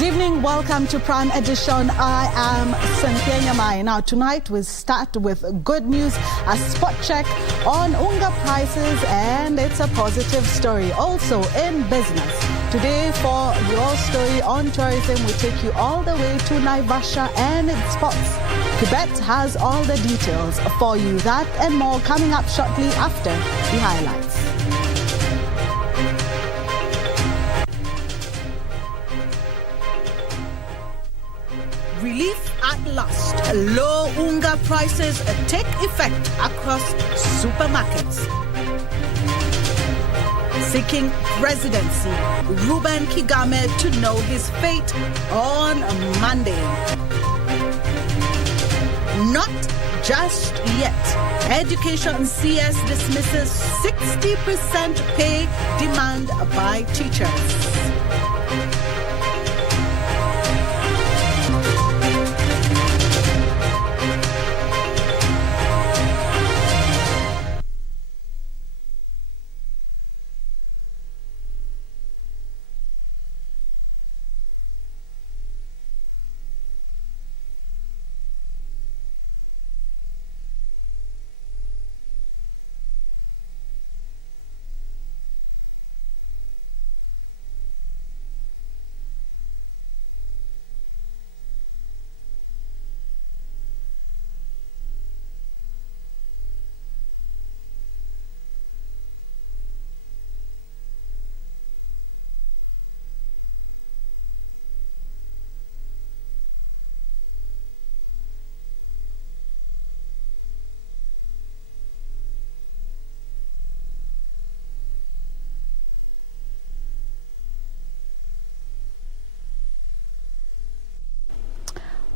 Good evening, welcome to Prime Edition. I am Cynthia Nyamai. Now tonight we start with good news, a spot check on unga prices, and it's a positive story. Also in business, today for your story on tourism, we take you all the way to Naivasha and its spots. Quebec has all the details for you. That and more coming up shortly after the highlights. Relief at last. Low unga prices take effect across supermarkets. Seeking presidency, Ruben Kigame to know his fate on Monday. Not just yet. Education CS dismisses 60% pay demand by teachers.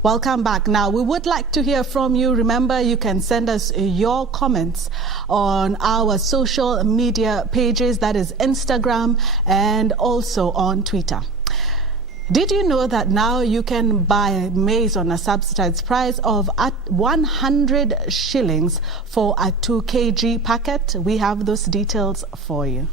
Welcome back. Now, we would like to hear from you. Remember, you can send us your comments on our social media pages, that is Instagram and also on Twitter. Did you know that now you can buy maize on a subsidized price of at 100 shillings for a 2 kg packet? We have those details for you.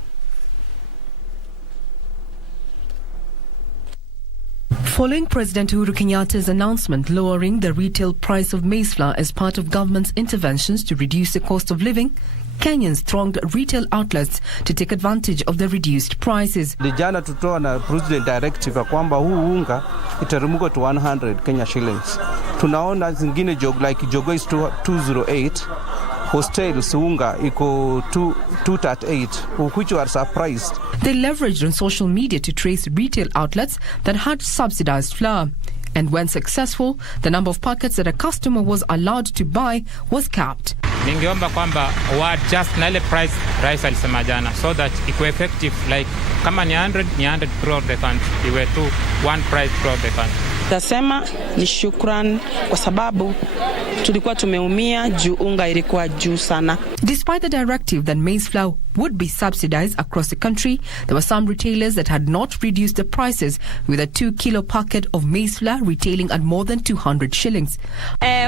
Following President Uhuru Kenyatta's announcement lowering the retail price of maize flour as part of government's interventions to reduce the cost of living, Kenyans thronged retail outlets to take advantage of the reduced prices. Jana tutoa na president directive ya kwamba huu unga itaremuka to 100 Kenya shillings. Tunaona zingine like Jogo is 208. Hostels unga iko 238, which were surprised. They leveraged on social media to trace retail outlets that had subsidized flour. And when successful, the number of packets that a customer was allowed to buy was capped. Ningeomba kwamba wa just na ile price rais alisema jana, so that iko effective, like kama ni 100 throughout the country, iwe tu one price throughout the country. Tasema ni shukran kwa sababu tulikuwa tumeumia juu unga ilikuwa juu sana. Despite the directive that maize flour would be subsidized across the country, there were some retailers that had not reduced the prices, with a 2 kilo packet of maize flour retailing at more than 200 shillings.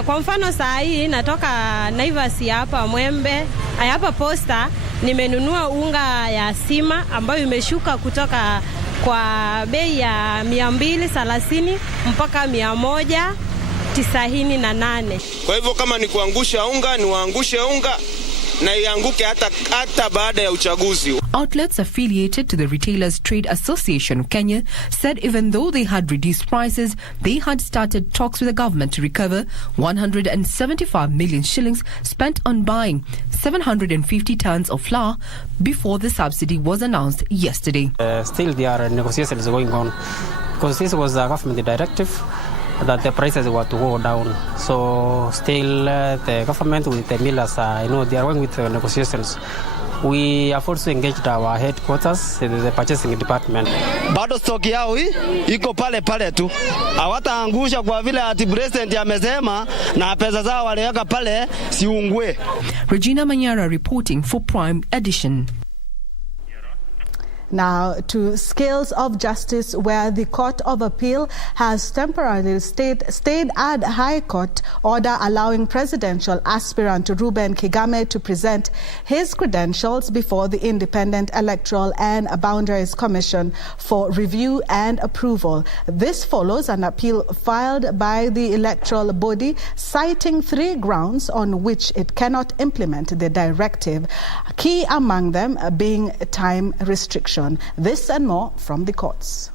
Kwa mfano saa hii natoka Naivasi hapa Mwembe, hapa Posta, nimenunua unga ya sima ambayo imeshuka kutoka kwa bei ya 230 mpaka 198. Kwa hivyo kama ni kuangusha unga, ni waangushe unga na ianguke hata baada ya uchaguzi. Outlets affiliated to the Retailers Trade Association of Kenya said even though they had reduced prices, they had started talks with the government to recover 175 million shillings spent on buying 750 tons of flour before the subsidy was announced yesterday. Still there are negotiations going on because this was a government directive that the prices were to go down. So still the government with the millers, they are going with the negotiations. We have also engaged our headquarters, the purchasing department. Bado stock yao iko pale pale tu. Hawataangusha kwa vile ati president amesema na pesa zao waliweka pale siungwe. Regina Manyara reporting for Prime Edition. Now to scales of justice, where the Court of Appeal has temporarily stayed at High Court order allowing presidential aspirant Reuben Kigame to present his credentials before the Independent Electoral and Boundaries Commission for review and approval. This follows an appeal filed by the electoral body citing 3 grounds on which it cannot implement the directive, key among them being time restriction. This and more from the courts.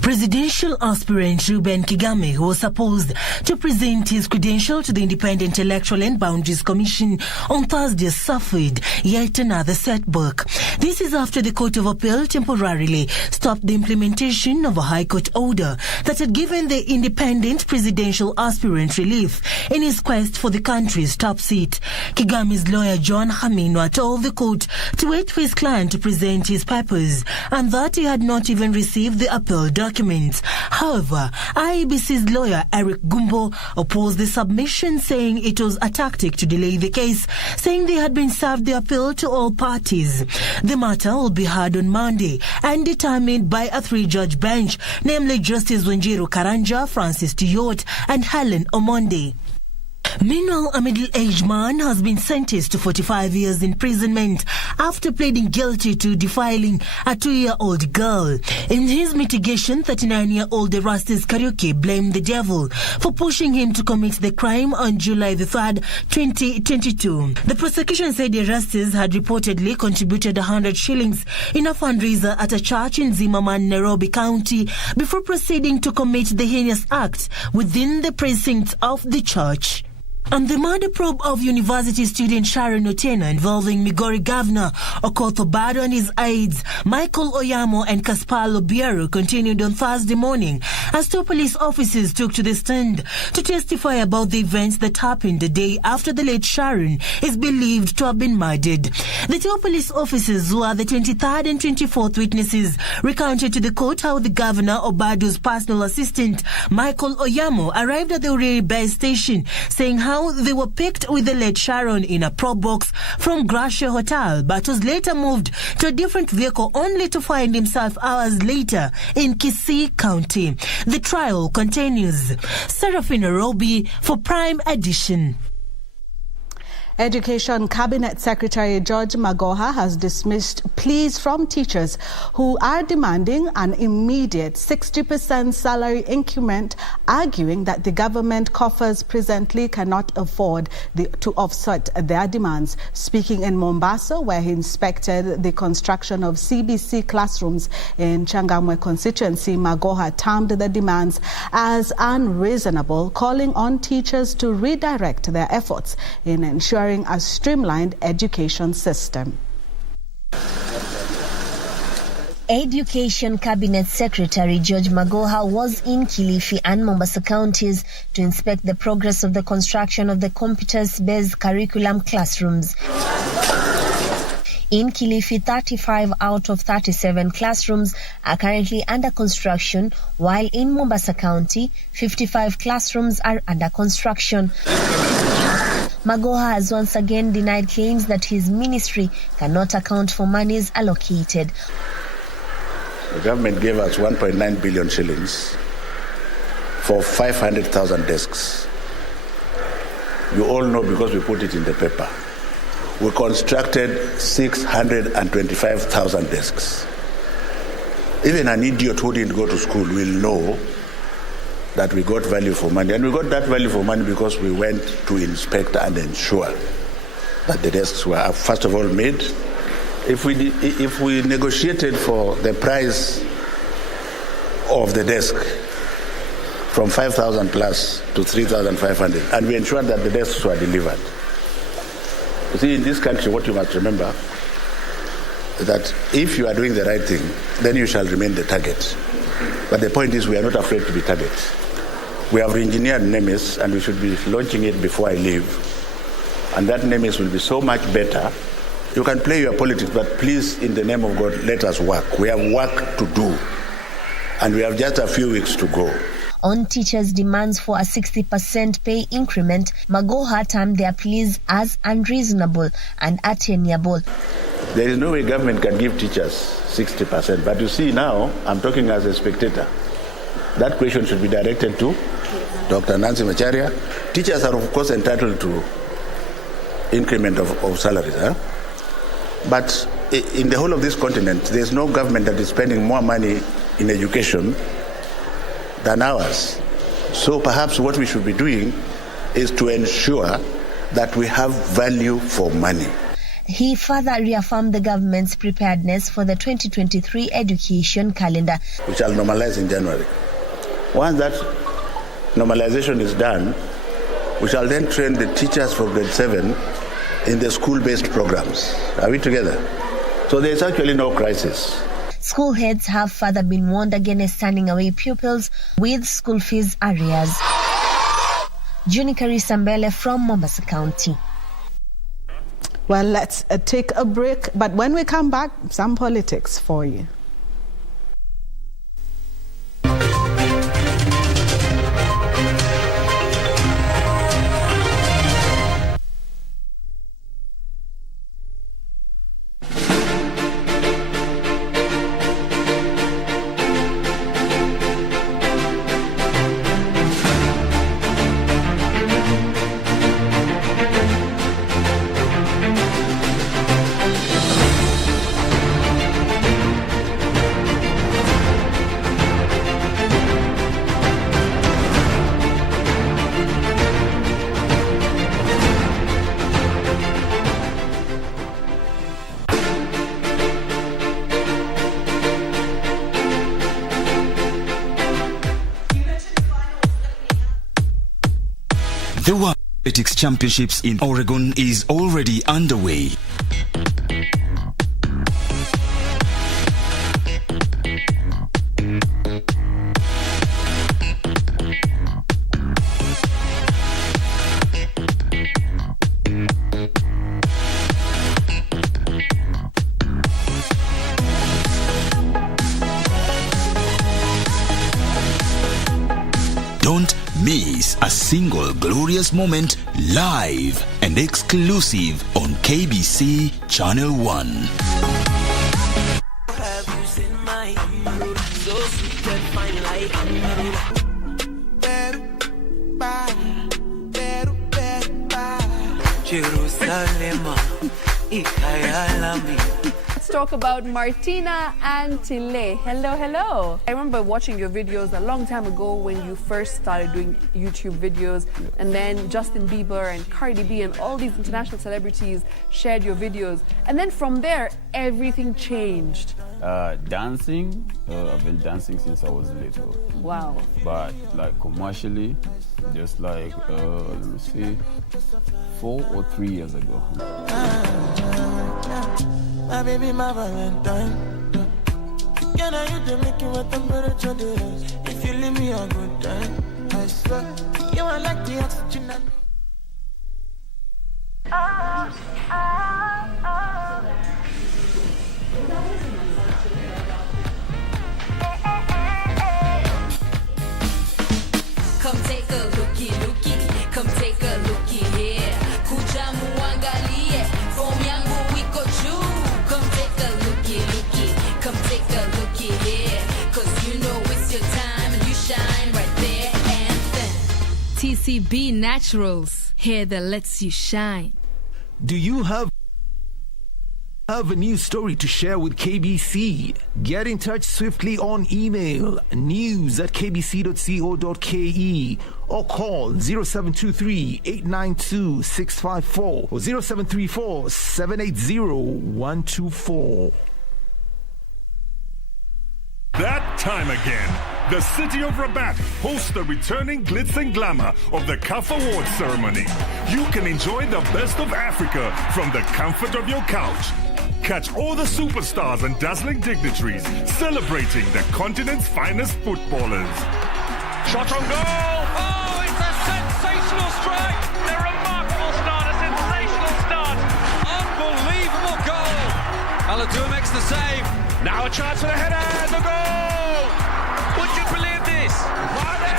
Presidential aspirant Reuben Kigame, who was supposed to present his credential to the Independent Electoral and Boundaries Commission on Thursday, suffered yet another setback. This is after the Court of Appeal temporarily stopped the implementation of a High Court order that had given the independent presidential aspirant relief in his quest for the country's top seat. Kigame's lawyer John Haminwa told the court to wait for his client to present his papers and that he had not even received the appeal documents. However, IEBC's lawyer Eric Gumbo opposed the submission, saying it was a tactic to delay the case, saying they had been served the appeal to all parties. The matter will be heard on Monday and determined by a 3-judge bench, namely Justice Wanjiru Karanja, Francis Tuyot and Helen Omonde. Meanwhile, a middle-aged man has been sentenced to 45 years imprisonment after pleading guilty to defiling a 2-year-old girl. In his mitigation, 39-year-old Erastus Kariuki blamed the devil for pushing him to commit the crime on July the 3rd, 2022. The prosecution said Erastus had reportedly contributed 100 shillings in a fundraiser at a church in Zimmerman, Nairobi County, before proceeding to commit the heinous act within the precincts of the church. And the murder probe of university student Sharon Otieno involving Migori Governor Okoth Obado and his aides Michael Oyamo and Caspar Lobiero continued on Thursday morning as 2 police officers took to the stand to testify about the events that happened the day after the late Sharon is believed to have been murdered. The 2 police officers, who are the 23rd and 24th witnesses, recounted to the court how the Governor Obado's personal assistant Michael Oyamo arrived at the Uriri Bay station, saying how they were picked with the late Sharon in a probe box from Gracia Hotel, but was later moved to a different vehicle only to find himself hours later in Kisii County. The trial continues. Serafina Robi for Prime Edition. Education Cabinet Secretary George Magoha has dismissed pleas from teachers who are demanding an immediate 60% salary increment, arguing that the government coffers presently cannot afford to offset their demands. Speaking in Mombasa, where he inspected the construction of CBC classrooms in Changamwe constituency, Magoha termed the demands as unreasonable, calling on teachers to redirect their efforts in ensuring a streamlined education system. Education Cabinet Secretary George Magoha was in Kilifi and Mombasa counties to inspect the progress of the construction of the competence-based curriculum classrooms. In Kilifi, 35 out of 37 classrooms are currently under construction, while in Mombasa County, 55 classrooms are under construction. Magoha has once again denied claims that his ministry cannot account for monies allocated. The government gave us 1.9 billion shillings for 500,000 desks. You all know because we put it in the paper. We constructed 625,000 desks. Even an idiot who didn't go to school will know that we got value for money. And we got that value for money because we went to inspect and ensure that the desks were, first of all, made. If we negotiated for the price of the desk from 5,000 plus to 3,500, and we ensured that the desks were delivered. You see, in this country, what you must remember is that if you are doing the right thing, then you shall remain the target. But the point is, we are not afraid to be targets. We have re-engineered NEMIS, and we should be launching it before I leave. And that NEMIS will be so much better. You can play your politics, but please, in the name of God, let us work. We have work to do, and we have just a few weeks to go. On teachers' demands for a 60% pay increment, Magoha termed their pleas as unreasonable and attainable. There is no way government can give teachers 60%. But you see now, I'm talking as a spectator. That question should be directed to Dr. Nancy Macharia. Teachers are, of course, entitled to increment of salaries. But in the whole of this continent, there's no government that is spending more money in education than ours. So perhaps what we should be doing is to ensure that we have value for money. He further reaffirmed the government's preparedness for the 2023 education calendar, which shall normalize in January. Once that normalization is done, we shall then train the teachers for grade 7 in the school-based programs. Are we together? So there's actually no crisis. School heads have further been warned against turning away pupils with school fees arrears. Juni Karisambele from Mombasa County. Well, let's take a break, but when we come back, some politics for you. The World Athletics Championships in Oregon is already underway. Don't miss a single glorious moment live and exclusive on KBC Channel 1. Let's talk about Martina and Tile. Hello, hello. I remember watching your videos a long time ago when you first started doing YouTube videos, and then Justin Bieber and Cardi B and all these international celebrities shared your videos. And then from there, everything changed. Dancing, I've been dancing since I was little. Wow. But like commercially, just like, let me see, 4 or 3 years ago. My baby, my Valentine. Can I you to make you what temperature is? If you leave me a good time, I swear you are like the oxygen. Come take a looky, looky. Come take a looky here. Kuja muangalie. Form yangu wiko juu. Come take a looky, looky. Come take a looky here. Cause you know it's your time and you shine right there and then. TCB Naturals. Hair that lets you shine. Do you have a new story to share with KBC? Get in touch swiftly on email news@kbc.co.ke or call 0723-892-654 or 0734-780-124. That time again, the city of Rabat hosts the returning glitz and glamour of the CAF Awards ceremony. You can enjoy the best of Africa from the comfort of your couch. Catch all the superstars and dazzling dignitaries celebrating the continent's finest footballers. Shot on goal! Oh, it's a sensational strike! A remarkable start, a sensational start! Unbelievable goal! Aladour makes the save. Now a chance for the header, the goal! Would you believe this? Mane!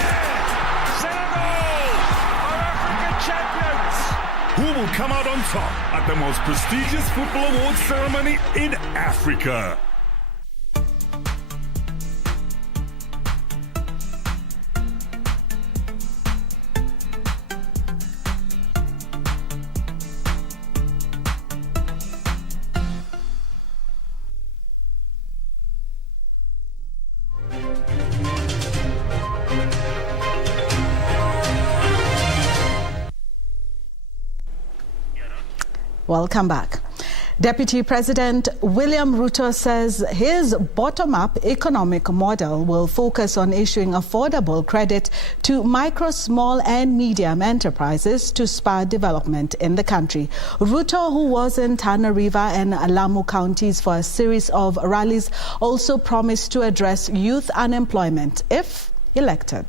Senegal are African champions! who will come out on top at the most prestigious football awards ceremony in Africa. Welcome back. Deputy President William Ruto says his bottom-up economic model will focus on issuing affordable credit to micro, small and medium enterprises to spur development in the country. Ruto, who was in Tana River and Lamu counties for a series of rallies, also promised to address youth unemployment if elected.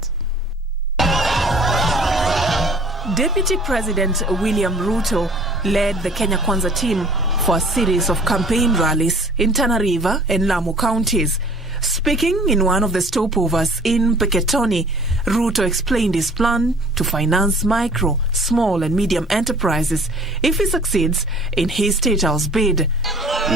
Deputy President William Ruto led the Kenya Kwanza team for a series of campaign rallies in Tana River and Lamu counties. Speaking in one of the stopovers in Peketoni, Ruto explained his plan to finance micro, small and medium enterprises if he succeeds in his State House bid.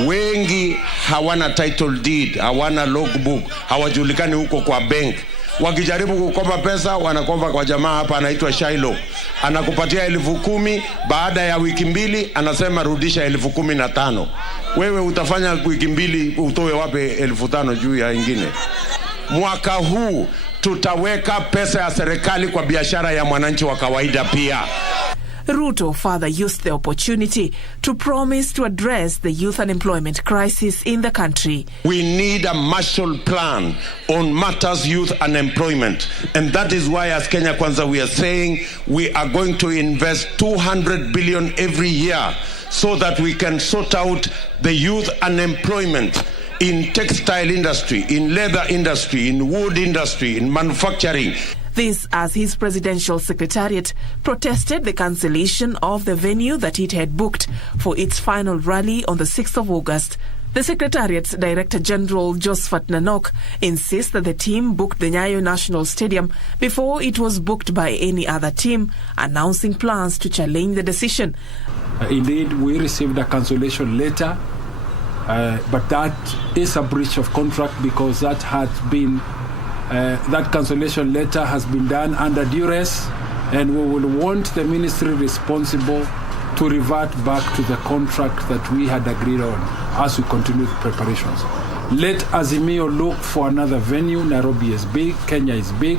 Wengi hawana title deed, hawana logbook, hawajulikani huko kwa bank. Wakijaribu kukopa pesa, wanakopa kwa jamaa hapa anaitwa Shailo. Anakupatia 10,000, baada ya wiki 2 anasema rudisha 15,000. Wewe utafanya wiki 2 utoe wape 15,000 juu ya ingine? Mwaka huu tutaweka pesa ya serikali kwa biashara ya mwananchi wa kawaida pia. Ruto further used the opportunity to promise to address the youth unemployment crisis in the country. We need a Marshall Plan on matters youth unemployment. And that is why as Kenya Kwanza we are saying we are going to invest 200 billion every year so that we can sort out the youth unemployment in textile industry, in leather industry, in wood industry, in manufacturing. This as his presidential secretariat protested the cancellation of the venue that it had booked for its final rally on the 6th of August. The Secretariat's Director General Josephat Nanok insists that the team booked the Nyayo National Stadium before it was booked by any other team, announcing plans to challenge the decision. Indeed, we received a cancellation letter, but that is a breach of contract because that had been that cancellation letter has been done under duress, and we will want the ministry responsible to revert back to the contract that we had agreed on as we continue the preparations. Let Azimio look for another venue. Nairobi is big, Kenya is big.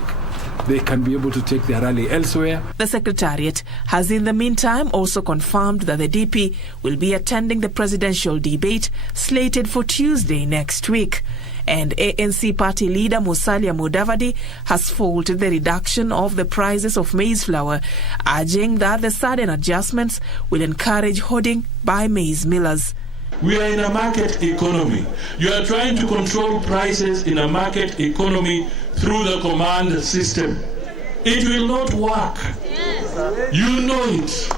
They can be able to take their rally elsewhere. The Secretariat has in the meantime also confirmed that the DP will be attending the presidential debate slated for Tuesday next week. And ANC party leader Musalia Mudavadi has faulted the reduction of the prices of maize flour, urging that the sudden adjustments will encourage hoarding by maize millers. We are in a market economy. You are trying to control prices in a market economy through the command system. It will not work. You know it.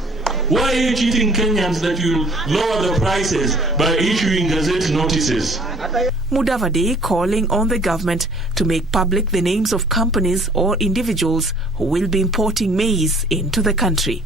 Why are you cheating Kenyans that you lower the prices by issuing gazette notices? Mudavadi calling on the government to make public the names of companies or individuals who will be importing maize into the country.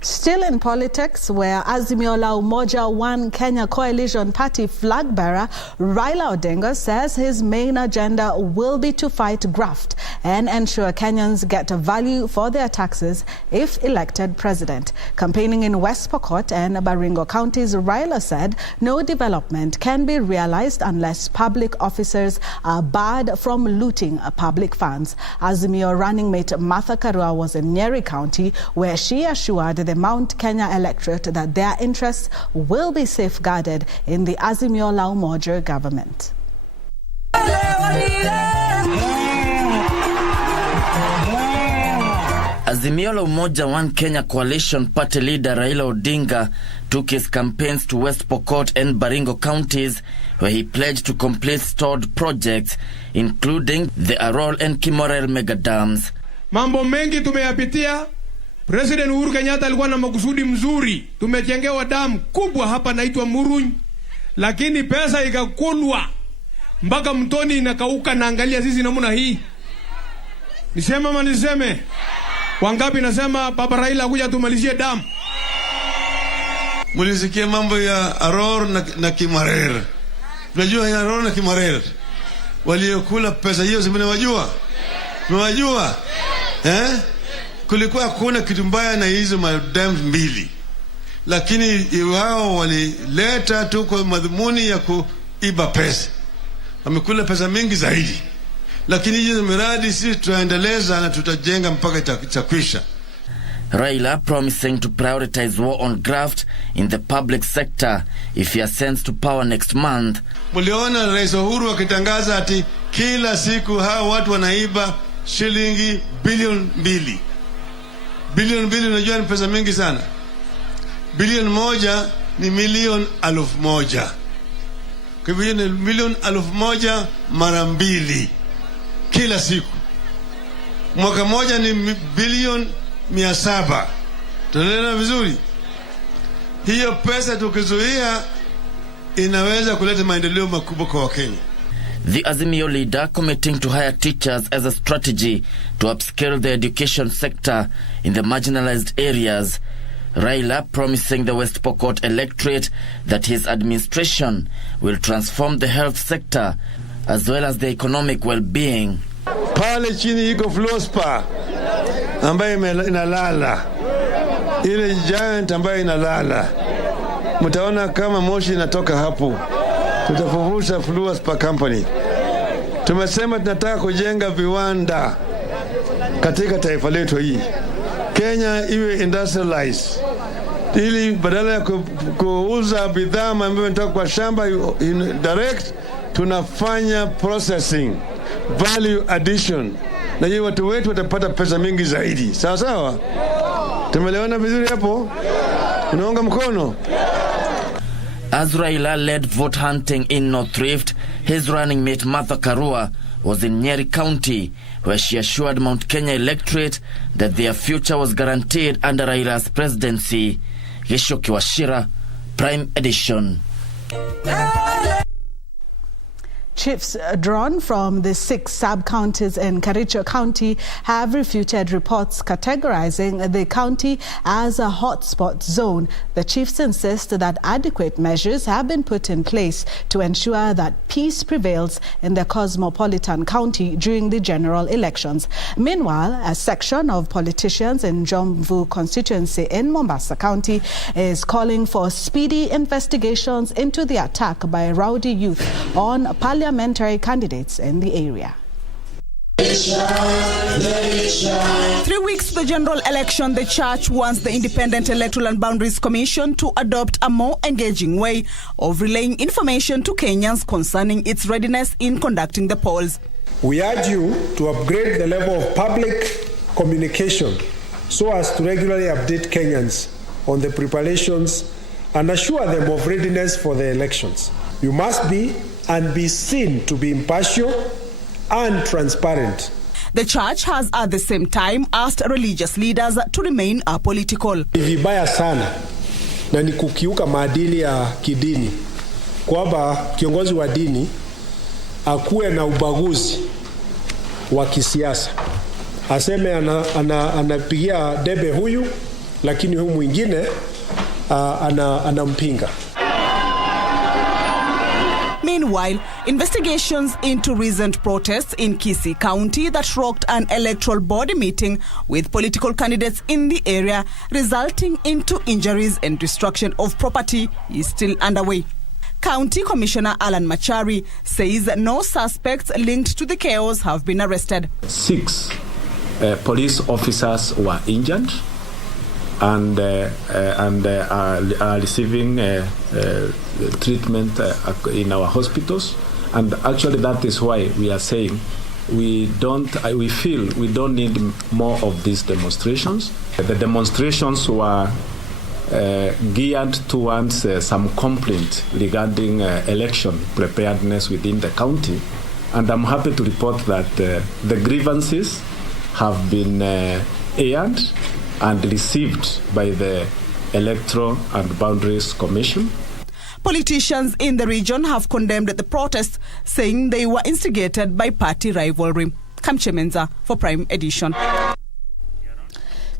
Still in politics, where Azimio la Umoja One Kenya Coalition Party flag bearer Raila Odinga says his main agenda will be to fight graft and ensure Kenyans get value for their taxes if elected president. Campaigning in West Pokot and Baringo counties, Raila said no development can be realized unless public officers are barred from looting public funds. Azimio running mate Martha Karua was in Nyeri County, where she assured the Mount Kenya electorate that their interests will be safeguarded in the Azimio la Umoja government. Azimio la Umoja One Kenya Coalition Party leader Raila Odinga took his campaigns to West Pokot and Baringo counties, where he pledged to complete stalled projects, including the Arol and Kimorel mega dams. Mambo mengi tumeyapitia. President Uhuru Kenyatta alikuwa na makusudi mzuri. Tumejengewa damu kubwa hapa naitwa Muruny, lakini pesa ikakulwa mpaka mtoni inakauka. Naangalia sisi namna hii. Niseme ama niseme? Wangapi nasema Baba Raila kuja tumalizie damu? Mulisikia mambo ya Aror na Kimarer. Unajua ya Aror na Kimarer waliokula pesa hiyo, si mnawajua? Mnawajua? Kulikuwa hakuna kitu mbaya na hizo madam mbili, lakini wao walileta tu kwa madhumuni ya kuiba pesa. Wamekula pesa mingi zaidi, lakini hizo miradi sisi tutaendeleza na tutajenga mpaka itakwisha. Raila promising to prioritize war on graft in the public sector if he ascends to power next month. Muliona Rais Uhuru akitangaza ati kila siku hao watu wanaiba shilingi bilioni 2. Bilioni 2 unajua ni pesa mingi sana. Bilioni 1 ni milioni 1,000. Kwa hivyo ni milioni 1,000 mara 2 kila siku. Mwaka moja ni bilioni 700. Tunaelewa vizuri? Hiyo pesa tukizuia inaweza kuleta maendeleo makubwa kwa Wakenya. The Azimio leader committing to hire teachers as a strategy to upscale the education sector in the marginalized areas. Raila promising the West Pokot electorate that his administration will transform the health sector as well as the economic well-being. Pale chini iko Flospa ambaye inalala, ile giant ambaye inalala, mtaona kama moshi inatoka hapo. Tutafufusha Flospa company. Tumesema tunataka kujenga viwanda katika taifa letu hii. Kenya iwe industrialized, ili badala ya kuuza bidhaa ambayo inatoka kwa shamba direct, tunafanya processing, value addition, na hiyo watu wetu watapata pesa mingi zaidi. Sawa sawa? Tumeelewana vizuri hapo? Unaunga mkono? As Raila led vote hunting in North Rift, his running mate Martha Karua was in Nyeri County, where she assured Mount Kenya electorate that their future was guaranteed under Raila's presidency. Gishoki Washira, Prime Edition. Chiefs drawn from the 6 sub-counties in Kericho County have refuted reports categorizing the county as a hotspot zone. The chiefs insist that adequate measures have been put in place to ensure that peace prevails in the cosmopolitan county during the general elections. Meanwhile, a section of politicians in Jomvu constituency in Mombasa County is calling for speedy investigations into the attack by rowdy youth on parliamentary candidates in the area. 3 weeks to the general election, the church wants the Independent Electoral and Boundaries Commission to adopt a more engaging way of relaying information to Kenyans concerning its readiness in conducting the polls. We urge you to upgrade the level of public communication so as to regularly update Kenyans on the preparations and assure them of readiness for the elections. You must be and be seen to be impartial and transparent. The church has at the same time asked religious leaders to remain apolitical. Ni vibaya sana na ni kukiuka maadili ya kidini kwamba kiongozi wa dini akuwe na ubaguzi wa kisiasa, aseme anapigia debe huyu lakini huyu mwingine anampinga. Meanwhile, investigations into recent protests in Kisii County that rocked an electoral body meeting with political candidates in the area, resulting into injuries and destruction of property, is still underway. County Commissioner Alan Machari says no suspects linked to the chaos have been arrested. 6 police officers were injured and are receiving treatment in our hospitals, and actually that is why we are saying we feel we don't need more of these demonstrations. The demonstrations were geared towards some complaint regarding election preparedness within the county, and I'm happy to report that the grievances have been aired and received by the Electoral and Boundaries Commission. Politicians in the region have condemned the protests, saying they were instigated by party rivalry. Kamche Menza for Prime Edition.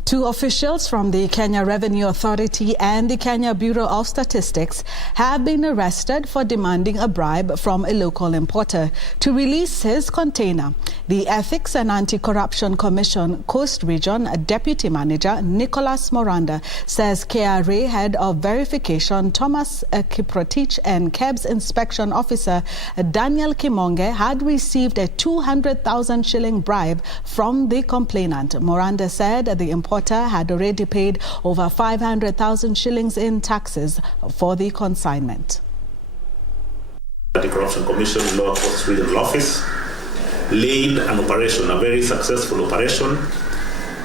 Two officials from the Kenya Revenue Authority and the Kenya Bureau of Statistics have been arrested for demanding a bribe from a local importer to release his container. The Ethics and Anti-Corruption Commission Coast Region Deputy Manager Nicholas Moranda says KRA Head of Verification Thomas Kiprotich and KEBS Inspection Officer Daniel Kimonge had received a 200,000 shilling bribe from the complainant. Moranda said the importer had already paid over 500,000 shillings in taxes for the consignment. The Anti-Corruption Commission Lower Coast Regional Office laid an operation, a very successful operation,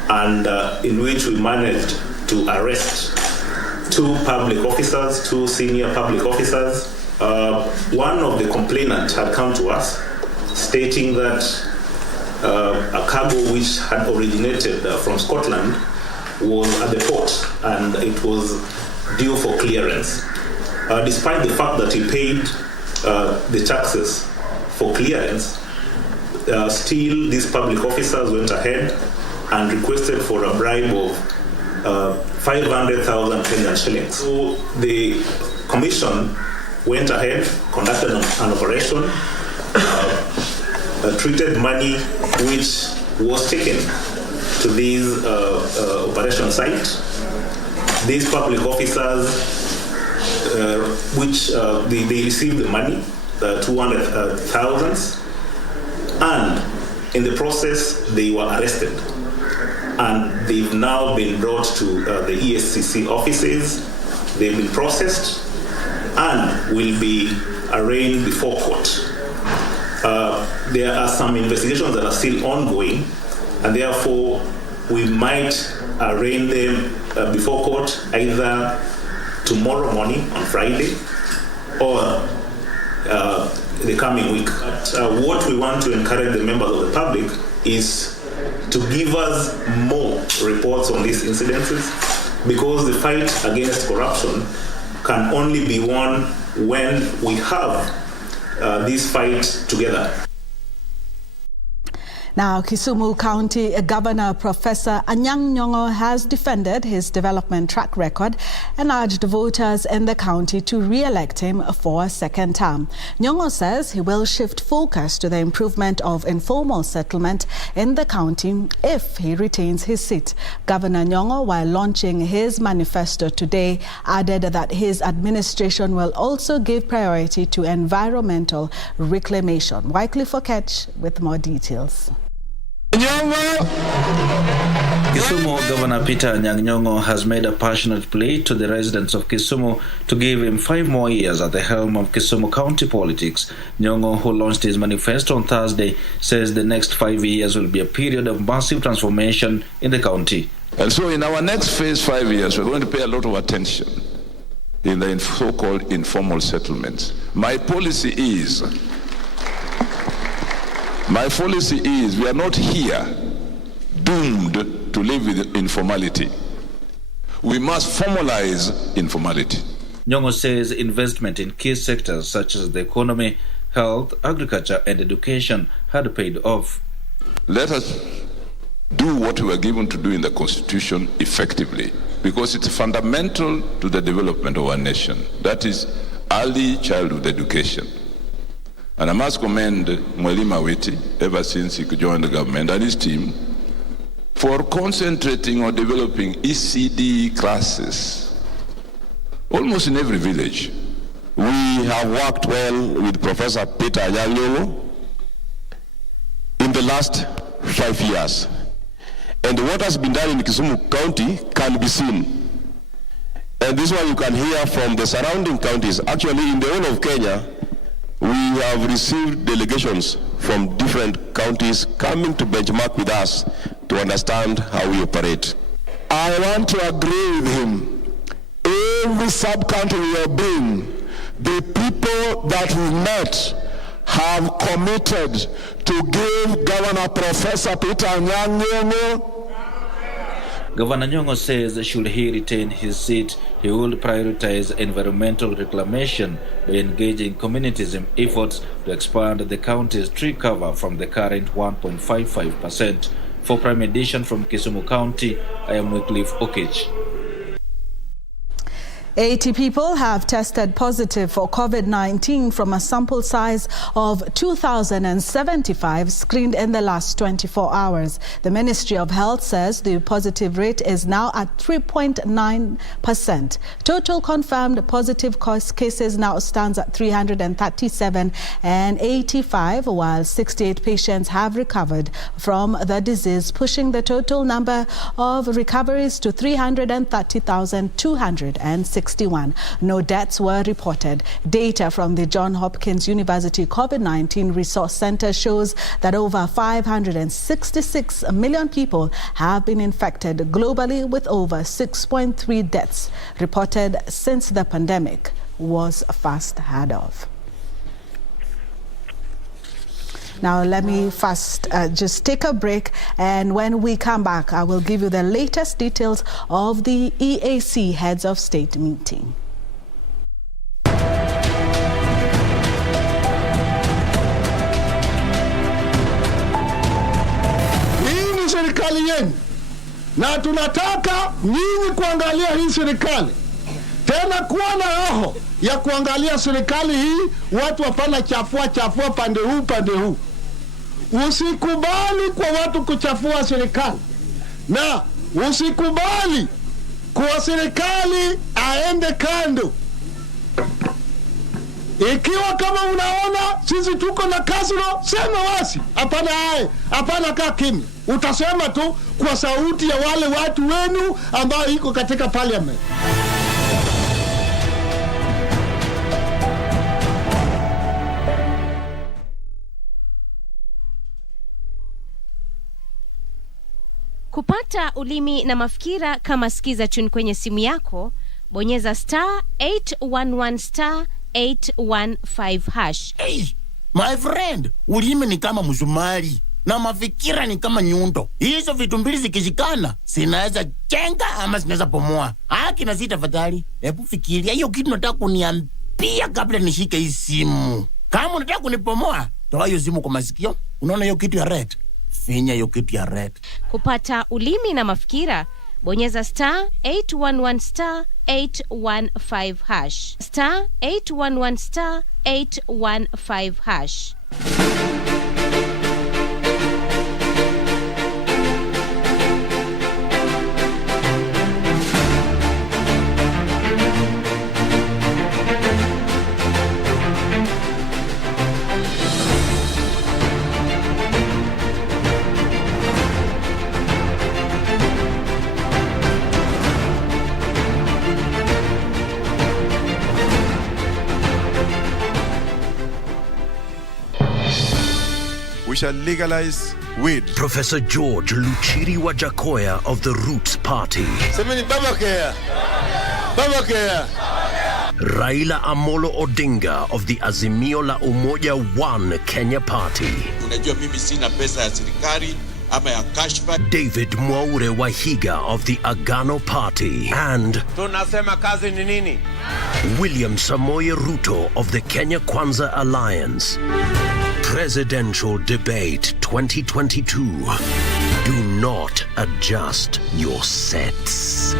and in which we managed to arrest two senior public officers. One of the complainants had come to us stating that a cargo which had originated from Scotland was at the port and it was due for clearance. Despite the fact that he paid the taxes for clearance, still these public officers went ahead and requested for a bribe of 500,000 Kenyan shillings. So the commission went ahead, conducted an operation, treated money which was taken to this operation site. These public officers, they received the money, 200,000, and in the process they were arrested. And they've now been brought to the ESCC offices. They've been processed and will be arraigned before court. There are some investigations that are still ongoing, and therefore we might arraign them before court either tomorrow morning on Friday or the coming week. But what we want to encourage the members of the public is to give us more reports on these incidences, because the fight against corruption can only be won when we have this fight together. Now, Kisumu County Governor Professor Anyang' Nyong'o has defended his development track record and urged voters in the county to re-elect him for a second term. Nyong'o says he will shift focus to the improvement of informal settlement in the county if he retains his seat. Governor Nyong'o, while launching his manifesto today, added that his administration will also give priority to environmental reclamation. Wycliffe Okech with more details. Kisumu Governor Peter Anyang' Nyong'o has made a passionate plea to the residents of Kisumu to give him 5 more years at the helm of Kisumu County politics. Nyong'o, who launched his manifesto on Thursday, says the next 5 years will be a period of massive transformation in the county. And so in our next phase, 5 years, we're going to pay a lot of attention in the so-called informal settlements. My policy is we are not here doomed to live with informality. We must formalize informality. Nyong'o says investment in key sectors such as the economy, health, agriculture and education had paid off. Let us do what we were given to do in the Constitution effectively, because it's fundamental to the development of our nation. That is early childhood education. And I must commend Mwalimu Awiti, ever since he joined the government, and his team for concentrating on developing ECD classes almost in every village. We have worked well with Professor Peter Anyang' Nyong'o in the last 5 years. And what has been done in Kisumu County can be seen. And this one you can hear from the surrounding counties. Actually, in the whole of Kenya, we have received delegations from different counties coming to benchmark with us to understand how we operate. I want to agree with him. Every sub-county we have been, the people that we met have committed to give Governor Professor Peter Anyang' Nyong'o. Governor Nyong'o says should he retain his seat, he will prioritize environmental reclamation by engaging communities in efforts to expand the county's tree cover from the current 1.55% For Prime Edition from Kisumu County, I am Wycliffe Okage. 80 people have tested positive for COVID-19 from a sample size of 2,075 screened in the last 24 hours. The Ministry of Health says the positive rate is now at 3.9%. Total confirmed positive cases now stands at 337 and 85, while 68 patients have recovered from the disease, pushing the total number of recoveries to 330,261. No deaths were reported. Data from the Johns Hopkins University COVID-19 Resource Center shows that over 566 million people have been infected globally, with over 6.3 deaths reported since the pandemic was first heard of. Now, let me first just take a break, and when we come back, I will give you the latest details of the EAC Heads of State meeting. Hii ni serikali yenu, na tunataka nyinyi kuangalia hii serikali, tena kuwa na roho ya kuangalia serikali hii, watu hapana chafua pande huu. Usikubali kwa watu kuchafua serikali, na usikubali kwa serikali aende kando. Ikiwa kama unaona sisi tuko na kasoro, sema wasi. Hapana kaa kimya. Utasema tu kwa sauti ya wale watu wenu ambao iko katika parliament. Kupata ulimi na mafikira kama Skiza Tune kwenye simu yako, bonyeza *811 *815 #. Hey, my friend, ulimi ni kama msumari na mafikira ni kama nyundo. Hizo vitu mbili zikishikana, sinaweza jenga ama sinaweza pomoa. Haki na sita tafadhali. Hebu fikiria hiyo kitu nataka kuniambia kabla nishike hii simu. Kama unataka kunipomoa, toa hiyo simu kwa masikio. Unaona hiyo kitu ya red? Finya hiyo kitu ya red. Kupata ulimi na mafikira, bonyeza *811 *815 *811 *815 #. We shall legalize weed. Professor George Luchiri Wajakoya of the Roots Party. Semeni Baba Kea. Raila Amolo Odinga of the Azimio la Umoja One Kenya Party. Unajua mimi sina pesa ya serikali ama ya kashfa. David Mwaure Wahiga of the Agano Party. And tunasema kazi ni nini? William Samoei Ruto of the Kenya Kwanza Alliance. Presidential Debate 2022. Do not adjust your sets.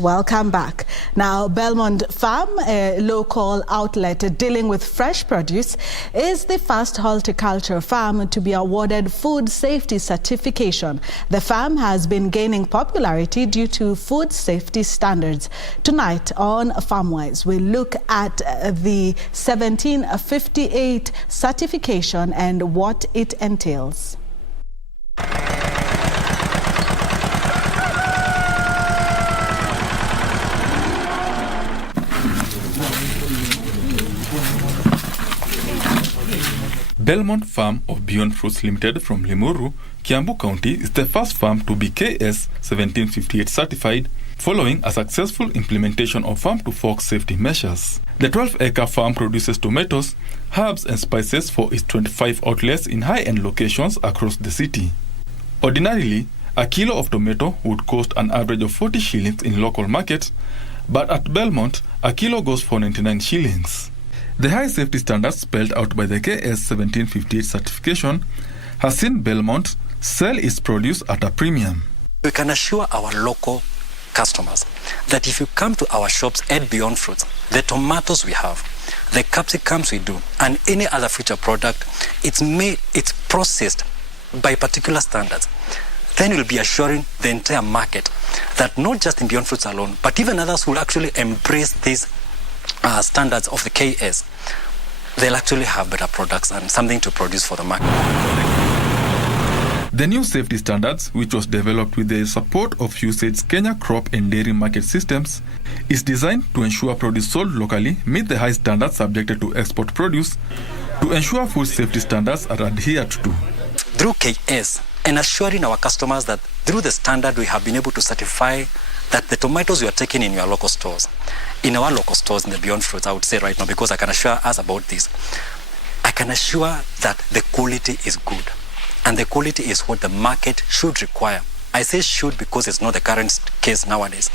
Welcome back. Now, Belmont Farm, a local outlet dealing with fresh produce, is the first horticulture farm to be awarded food safety certification. The farm has been gaining popularity due to food safety standards. Tonight on Farmwise, we look at the 1758 certification and what it entails. Belmont Farm of Beyond Fruits Limited from Limuru, Kiambu County is the first farm to be KS 1758 certified following a successful implementation of farm-to-fork safety measures. The 12-acre farm produces tomatoes, herbs and spices for its 25 outlets in high-end locations across the city. Ordinarily, a kilo of tomato would cost an average of 40 shillings in local markets, but at Belmont, a kilo goes for 99 shillings. The high safety standards spelled out by the KS 1758 certification has seen Belmont sell its produce at a premium. We can assure our local customers that if you come to our shops at Beyond Fruits, the tomatoes we have, the capsicums we do, and any other future product, it's processed by particular standards. Then we'll be assuring the entire market that not just in Beyond Fruits alone, but even others will actually embrace these standards of the KS. They'll actually have better products and something to produce for the market. The new safety standards, which was developed with the support of USAID's Kenya Crop and Dairy Market Systems, is designed to ensure produce sold locally meet the high standards subjected to export produce, to ensure food safety standards are adhered to. Through KS, and assuring our customers that through the standard we have been able to certify that the tomatoes you are taking in your local stores, in our local stores in the Beyond Fruits, I would say right now, because I can assure us about this, I can assure that the quality is good. And the quality is what the market should require. I say should because it's not the current case nowadays.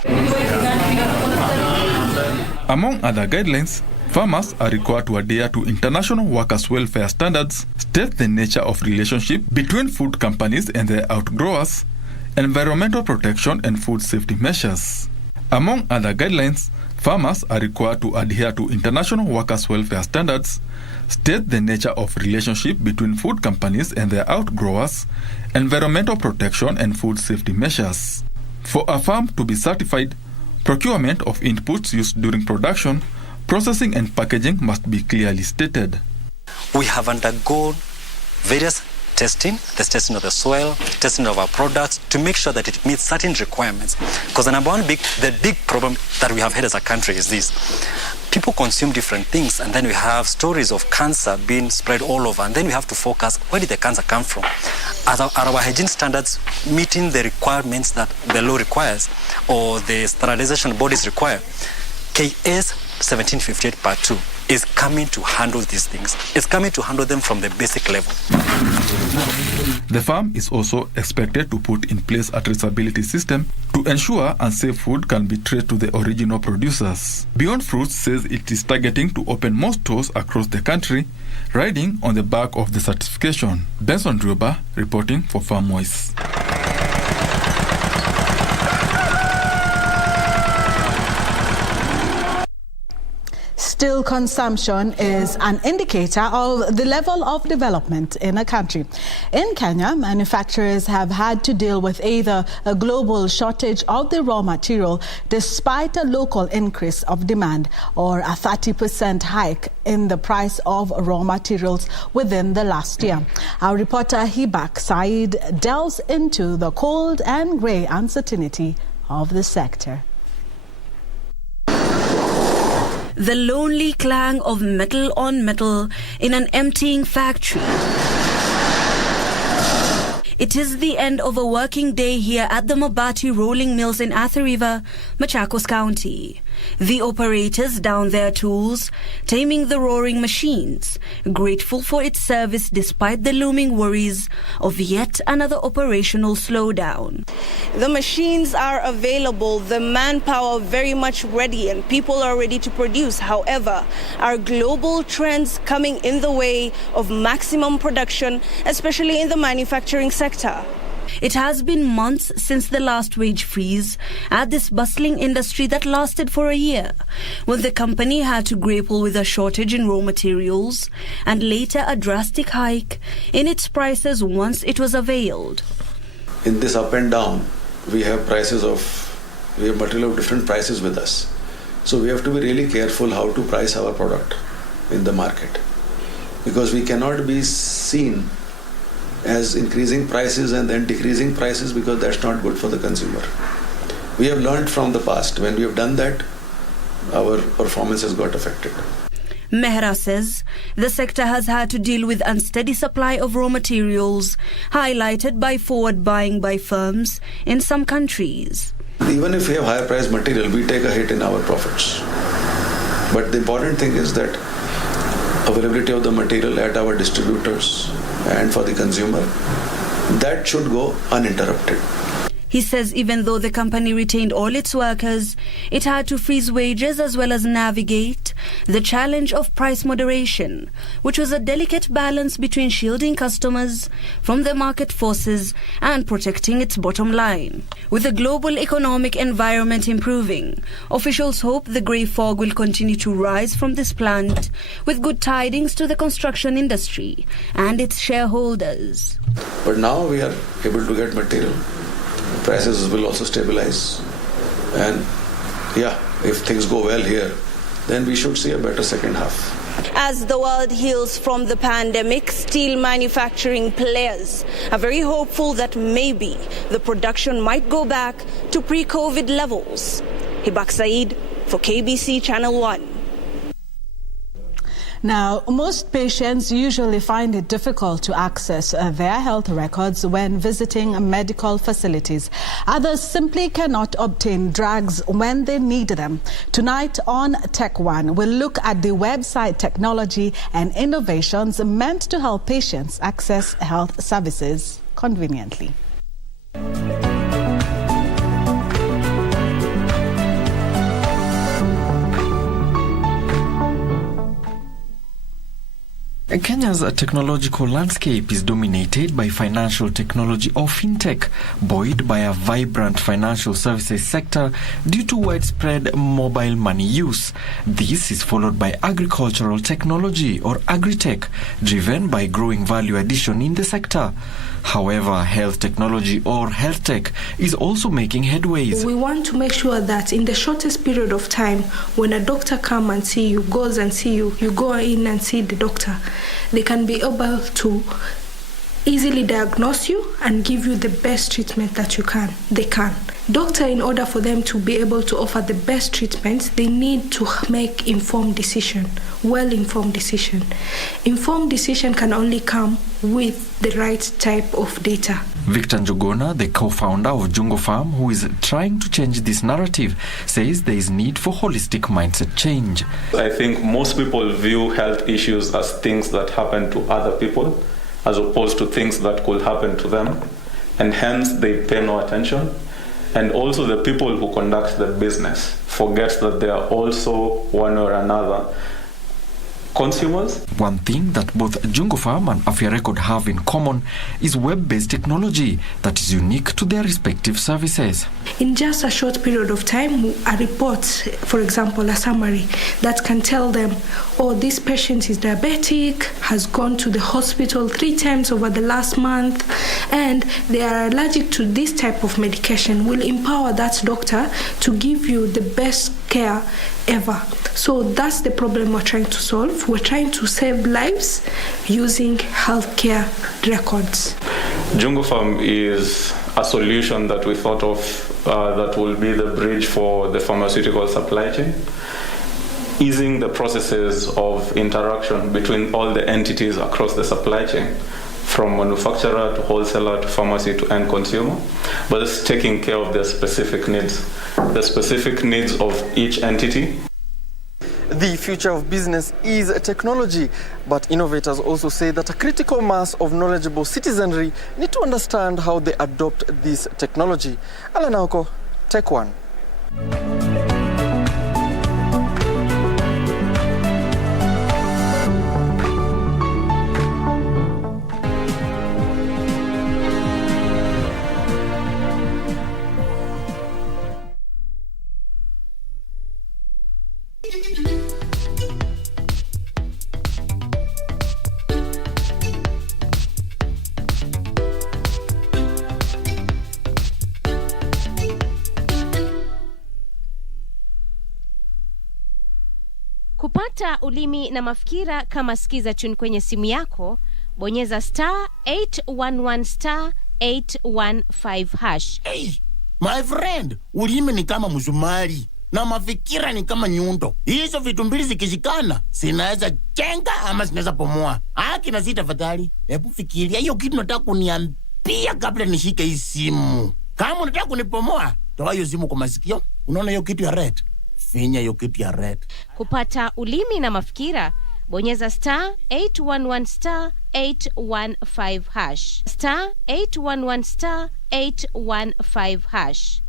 Among other guidelines, farmers are required to adhere to international workers' welfare standards, state the nature of relationship between food companies and their outgrowers, environmental protection and food safety measures. Among other guidelines, farmers are required to adhere to international workers' welfare standards, state the nature of relationship between food companies and their outgrowers, environmental protection and food safety measures. For a farm to be certified, procurement of inputs used during production, processing and packaging must be clearly stated. We have undergone various testing, the testing of the soil, testing of our products to make sure that it meets certain requirements. Because the big problem that we have had as a country is this. People consume different things, and then we have stories of cancer being spread all over, and then we have to focus, where did the cancer come from? Are our hygiene standards meeting the requirements that the law requires or the sterilization bodies require? KS 1758 Part 2 is coming to handle these things. It's coming to handle them from the basic level. The farm is also expected to put in place a traceability system to ensure unsafe food can be traced to the original producers. Beyond Fruits says it is targeting to open more stores across the country, riding on the back of the certification. Benson Druba reporting for Farm Voice. Still, consumption is an indicator of the level of development in a country. In Kenya, manufacturers have had to deal with either a global shortage of the raw material despite a local increase of demand or a 30% hike in the price of raw materials within the last year. Our reporter Hibak Said delves into the cold and grey uncertainty of the sector. The lonely clang of metal on metal in an emptying factory. It is the end of a working day here at the Mabati Rolling Mills in Athi River, Machakos County. The operators down their tools, taming the roaring machines, grateful for its service despite the looming worries of yet another operational slowdown. The machines are available, the manpower very much ready, and people are ready to produce. However, are global trends coming in the way of maximum production, especially in the manufacturing sector? It has been months since the last wage freeze at this bustling industry that lasted for a year, when the company had to grapple with a shortage in raw materials and later a drastic hike in its prices once it was availed. In this up and down, we have material of different prices with us. So we have to be really careful how to price our product in the market, because we cannot be seen as increasing prices and then decreasing prices, because that's not good for the consumer. We have learned from the past. When we have done that, our performance has got affected. Mehra says the sector has had to deal with unsteady supply of raw materials, highlighted by forward buying by firms in some countries. Even if we have higher price material, we take a hit in our profits. But the important thing is that availability of the material at our distributors and for the consumer, that should go uninterrupted. He says even though the company retained all its workers, it had to freeze wages as well as navigate the challenge of price moderation, which was a delicate balance between shielding customers from the market forces and protecting its bottom line. With the global economic environment improving, officials hope the grey fog will continue to rise from this plant, with good tidings to the construction industry and its shareholders. But now we are able to get material. Prices will also stabilize. And yeah, if things go well here, then we should see a better second half. As the world heals from the pandemic, steel manufacturing players are very hopeful that maybe the production might go back to pre-COVID levels. Hibak Saeed for KBC Channel 1. Now, most patients usually find it difficult to access their health records when visiting medical facilities. Others simply cannot obtain drugs when they need them. Tonight on Tech One, we'll look at the website technology and innovations meant to help patients access health services conveniently. Kenya's technological landscape is dominated by financial technology or fintech, buoyed by a vibrant financial services sector due to widespread mobile money use. This is followed by agricultural technology or agri-tech, driven by growing value addition in the sector. However, health technology or health tech is also making headways. We want to make sure that in the shortest period of time, when a doctor comes and see you, goes and see you, you go in and see the doctor, they can be able to easily diagnose you and give you the best treatment that they can. Doctor, in order for them to be able to offer the best treatment, they need to make informed decision, well-informed decision. Informed decision can only come with the right type of data. Victor Njuguna, the co-founder of Jungo Farm, who is trying to change this narrative, says there is need for holistic mindset change. I think most people view health issues as things that happen to other people, as opposed to things that could happen to them, and hence they pay no attention. And also the people who conduct the business forget that they are also one or another consumers. One thing that both Jungo Farm and Afya Record have in common is web-based technology that is unique to their respective services. In just a short period of time, a report, for example, a summary that can tell them, oh, this patient is diabetic, has gone to the hospital 3 times over the last month, and they are allergic to this type of medication, will empower that doctor to give you the best care ever. So that's the problem we're trying to solve. We're trying to save lives using healthcare records. Jungo Farm is a solution that we thought of that will be the bridge for the pharmaceutical supply chain, easing the processes of interaction between all the entities across the supply chain, from manufacturer to wholesaler to pharmacy to end consumer, but it's taking care of their specific needs, the specific needs of each entity. The future of business is technology, but innovators also say that a critical mass of knowledgeable citizenry need to understand how they adopt this technology. Alanauko, Tech One. Kupata ulimi na mafikira kama skiza tune kwenye simu yako, bonyeza *811 *815 #. Hey, my friend, ulimi ni kama msumari na mafikira ni kama nyundo. Hizo vitu mbili zikishikana, sinaweza chenga ama sinaweza pomoa. Haki na sita tafadhali. Hebu fikiria hiyo kitu nataka kuniambia kabla nishike hii simu. Kama unataka kunipomoa, toa hiyo simu kwa masikio. Unaona hiyo kitu ya red? Finya hiyo kitu ya red. Kupata ulimi na mafikira, bonyeza star 811 star 815 hash. Star 811 star 815 hash.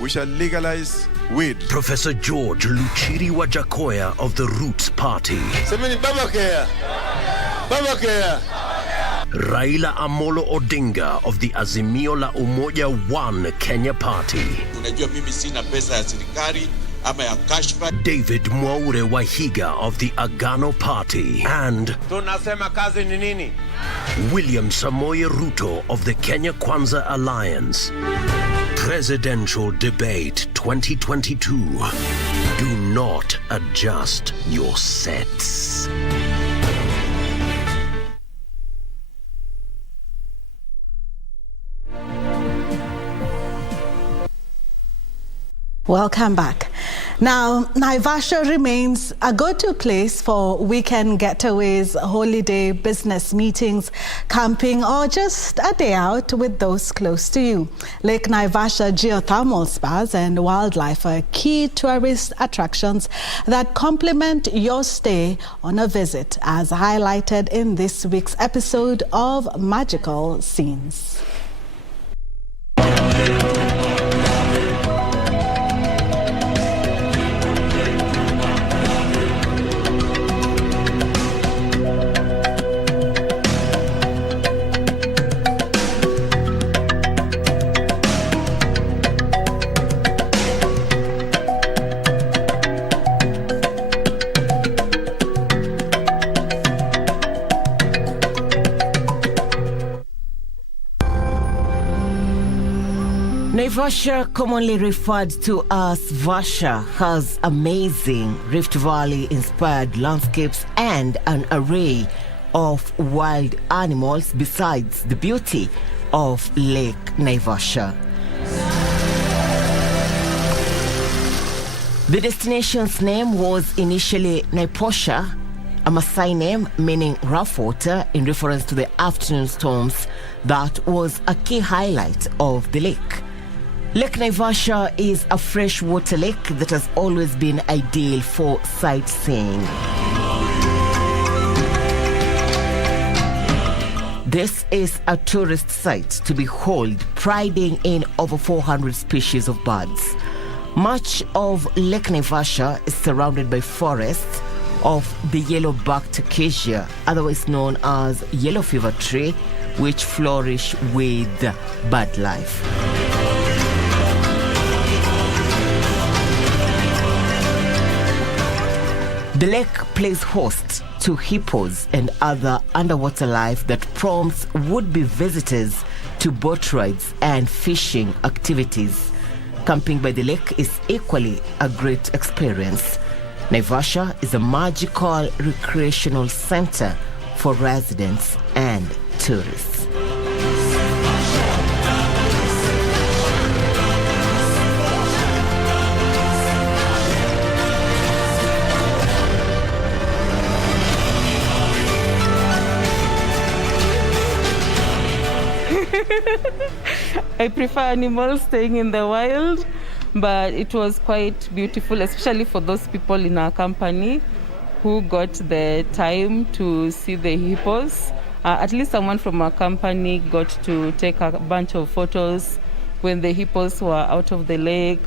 We shall legalize weed. Professor George Luchiri Wajakoya of the Roots Party. Semeni Baba Kea. Baba Kea. Raila Amolo Odinga of the Azimio la Umoja One Kenya Party. Unajua mimi sina pesa ya serikali ama ya kashfa. David Mwaure Wahiga of the Agano Party. And tunasema kazi ni nini? William Samoei Ruto of the Kenya Kwanza Alliance. Presidential Debate 2022. Do not adjust your sets. Welcome back. Now, Naivasha remains a go-to place for weekend getaways, holiday, business meetings, camping, or just a day out with those close to you. Lake Naivasha geothermal spas and wildlife are key tourist attractions that complement your stay on a visit, as highlighted in this week's episode of Magical Scenes. Naivasha, commonly referred to as Vasha, has amazing Rift Valley-inspired landscapes and an array of wild animals besides the beauty of Lake Naivasha. The destination's name was initially Naiposha, a Maasai name meaning rough water in reference to the afternoon storms that was a key highlight of the lake. Lake Naivasha is a freshwater lake that has always been ideal for sightseeing. This is a tourist site to behold, priding in over 400 species of birds. Much of Lake Naivasha is surrounded by forests of the yellow-backed acacia, otherwise known as yellow fever tree, which flourish with bird life. The lake plays host to hippos and other underwater life that prompts would-be visitors to boat rides and fishing activities. Camping by the lake is equally a great experience. Naivasha is a magical recreational center for residents and tourists. I prefer animals staying in the wild, but it was quite beautiful, especially for those people in our company who got the time to see the hippos. At least someone from our company got to take a bunch of photos when the hippos were out of the lake,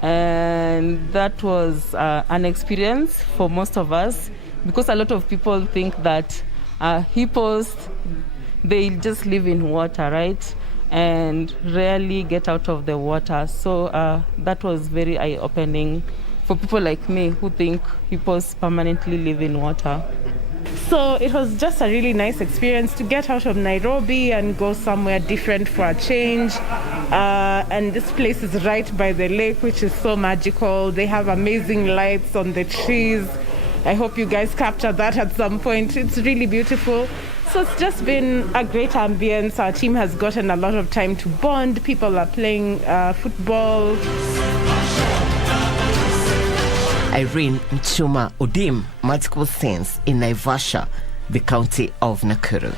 and that was an experience for most of us, because a lot of people think that hippos, they just live in water, right? And rarely get out of the water. So that was very eye-opening for people like me who think hippos permanently live in water. So it was just a really nice experience to get out of Nairobi and go somewhere different for a change. And this place is right by the lake, which is so magical. They have amazing lights on the trees. I hope you guys capture that at some point. It's really beautiful. So it's just been a great ambience. Our team has gotten a lot of time to bond. People are playing football. Irene Nchuma Odim, Magical Sense in Naivasha, the county of Nakuru.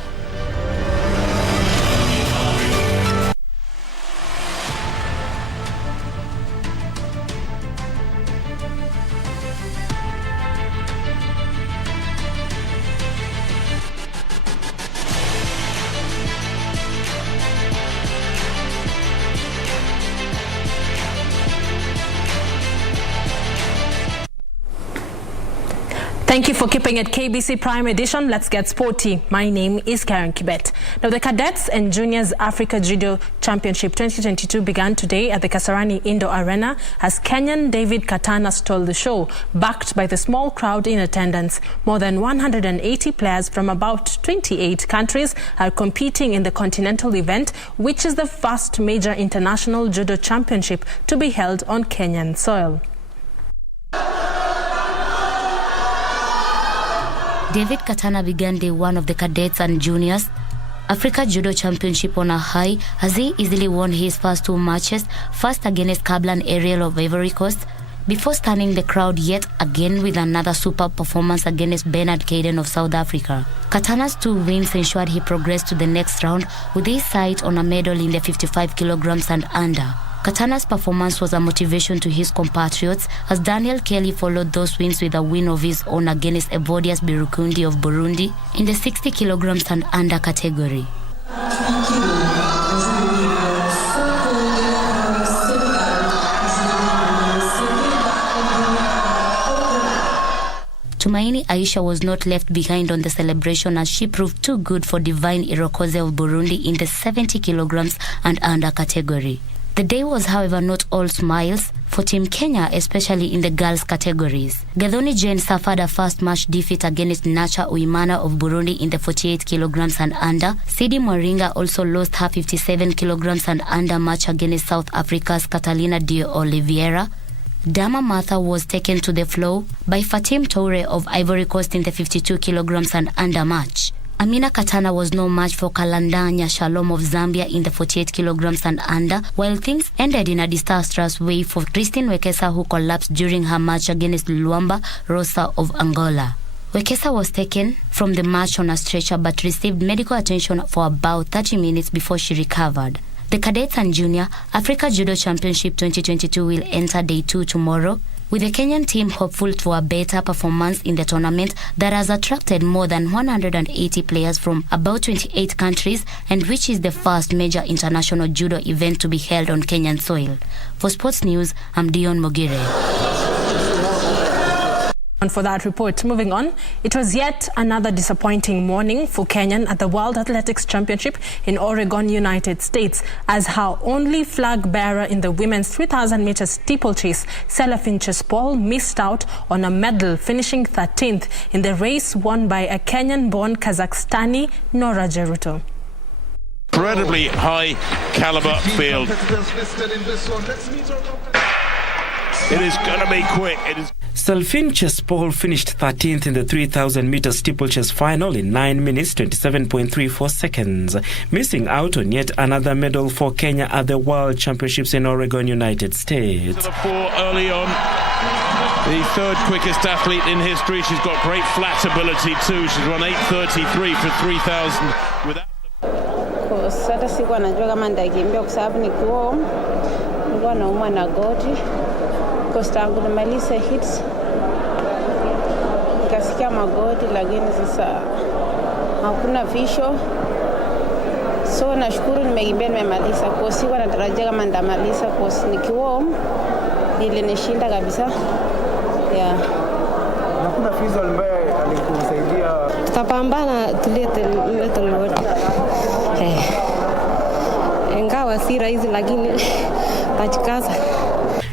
Thank you for keeping it KBC Prime Edition. Let's get sporty. My name is Karen Kibet. Now, the Cadets and Juniors Africa Judo Championship 2022 began today at the Kasarani Indoor Arena as Kenyan David Katana stole the show, backed by the small crowd in attendance. More than 180 players from about 28 countries are competing in the continental event, which is the first major international judo championship to be held on Kenyan soil. David Katana began day one of the Cadets and Juniors Africa Judo Championship on a high as he easily won his first two matches, first against Kablan Ariel of Ivory Coast, before stunning the crowd yet again with another superb performance against Bernard Caden of South Africa. Katana's two wins ensured he progressed to the next round with his sight on a medal in the 55 kilograms and under. Katana's performance was a motivation to his compatriots as Daniel Kelly followed those wins with a win of his own against Evodius Birukundi of Burundi in the 60 kilograms and under category. Tumaini Aisha was not left behind on the celebration as she proved too good for Divine Irokoze of Burundi in the 70 kilograms and under category. The day was, however, not all smiles for Team Kenya, especially in the girls' categories. Gathoni Jane suffered a first match defeat against Nacha Uimana of Burundi in the 48 kilograms and under. Sidi Mwaringa also lost her 57 kilograms and under match against South Africa's Catalina de Oliveira. Dama Martha was taken to the floor by Fatim Toure of Ivory Coast in the 52 kilograms and under match. Amina Katana was no match for Kalandanya Shalom of Zambia in the 48 kilograms and under, while things ended in a disastrous way for Christine Wekesa, who collapsed during her match against Luamba Rosa of Angola. Wekesa was taken from the match on a stretcher but received medical attention for about 30 minutes before she recovered. The Cadets and Junior Africa Judo Championship 2022 will enter day 2 tomorrow, with the Kenyan team hopeful for a better performance in the tournament that has attracted more than 180 players from about 28 countries and which is the first major international judo event to be held on Kenyan soil. For Sports News, I'm Dion Mogire. And for that report, moving on, it was yet another disappointing morning for Kenyan at the World Athletics Championship in Oregon, United States, as her only flag bearer in the women's 3,000 meter steeplechase, Sela Finches-Paul, missed out on a medal, finishing 13th in the race won by a Kenyan-born Kazakhstani, Nora Jeruto. Incredibly high caliber field. It is going to be quick. Sela Finches-Paul finished 13th in the 3,000 meter steeplechase final in 9 minutes 27.34 seconds, missing out on yet another medal for Kenya at the World Championships in Oregon, United States. To the 4 early on, the third quickest athlete in history. She's got great flat ability too. She's run 8:33 for 3,000 without. Hata siku anajua kama nitakimbia kwa sababu nilikuwa naumwa na goti. Tangu nimaliza hits nikasikia magoti, lakini sasa hakuna visho, so nashukuru nimekimbia nimemaliza. Kwa siku natarajia kama nitamaliza, kwa nikiwa nilinishinda kabisa. Yeah. Na kuna fizo ambaye alikusaidia? Tutapambana tulete wote. Ingawa si rahisi lakini tajikaza.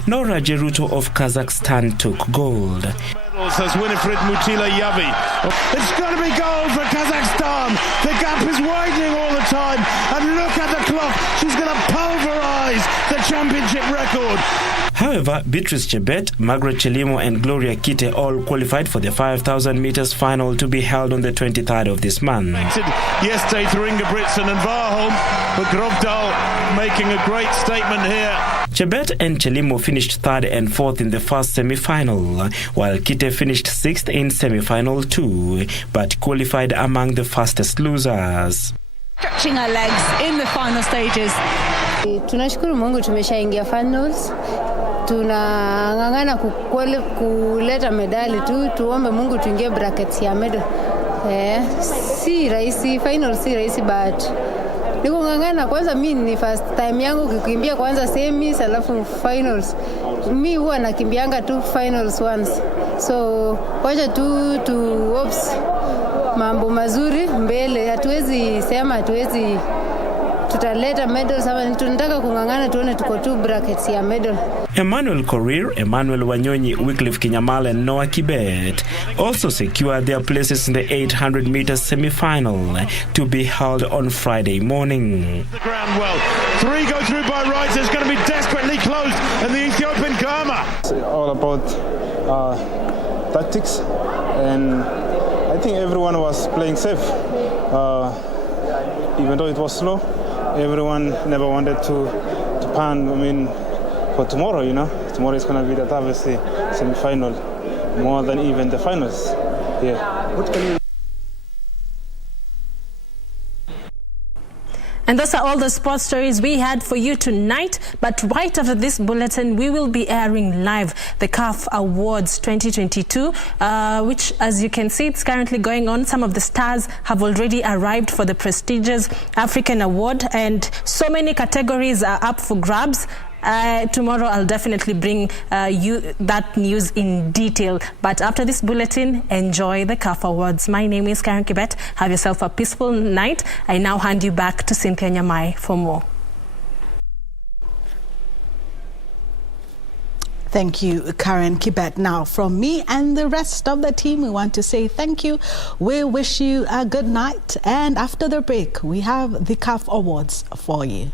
Nora Jeruto of Kazakhstan took gold. Medals as Winifred Mutila Yavi. It's going to be gold for Kazakhstan. The gap is widening all the time. And look at the clock. She's going to pulverize the championship record. However, Beatrice Chebet, Margaret Chelimo and Gloria Kite all qualified for the 5,000 meters final to be held on the 23rd of this month. Yesterday through Ingebrigtsen and Warholm, but Grovdal making a great statement here. Chebet and Chelimo finished 3rd and 4th in the first semi-final, while Kite finished 6th in semi-final 2, but qualified among the fastest losers. Stretching our legs in the final stages. Tunashukuru Mungu tumeshaingia finals. Tunang'ang'ana kuleta medali tu, tuombe Mungu tuingie brackets ya medal. Si rahisi, final si rahisi, but niko ng'ang'ana. Kwanza mimi ni first time yangu kukimbia kwanza semis alafu finals. Mimi huwa nakimbianga tu finals once. So wacha tu hopes mambo mazuri mbele. Hatuwezi sema hatuwezi tutaleta medals, ama tunataka kung'ang'ana tuone tuko tu brackets ya medal. Emmanuel Korir, Emmanuel Wanyonyi, Wycliffe Kinyamal and Noah Kibet also secured their places in the 800 meters semi-final to be held on Friday morning. The ground well. 3 go through by right. It's going to be desperately close, and the Ethiopian Gama. It's all about tactics, and I think everyone was playing safe. Even though it was slow, everyone never wanted to pan. I mean, for tomorrow, you know, tomorrow is going to be the toughest semi-final, more than even the finals. Yeah. What can you? And those are all the sports stories we had for you tonight. But right after this bulletin, we will be airing live the CAF Awards 2022, which, as you can see, it's currently going on. Some of the stars have already arrived for the prestigious African Award, and so many categories are up for grabs. Tomorrow I'll definitely bring you that news in detail. But after this bulletin, enjoy the CAF Awards. My name is Karen Kibet. Have yourself a peaceful night. I now hand you back to Cynthia Nyamai for more. Thank you, Karen Kibet. Now, from me and the rest of the team, we want to say thank you. We wish you a good night. And after the break, we have the CAF Awards for you.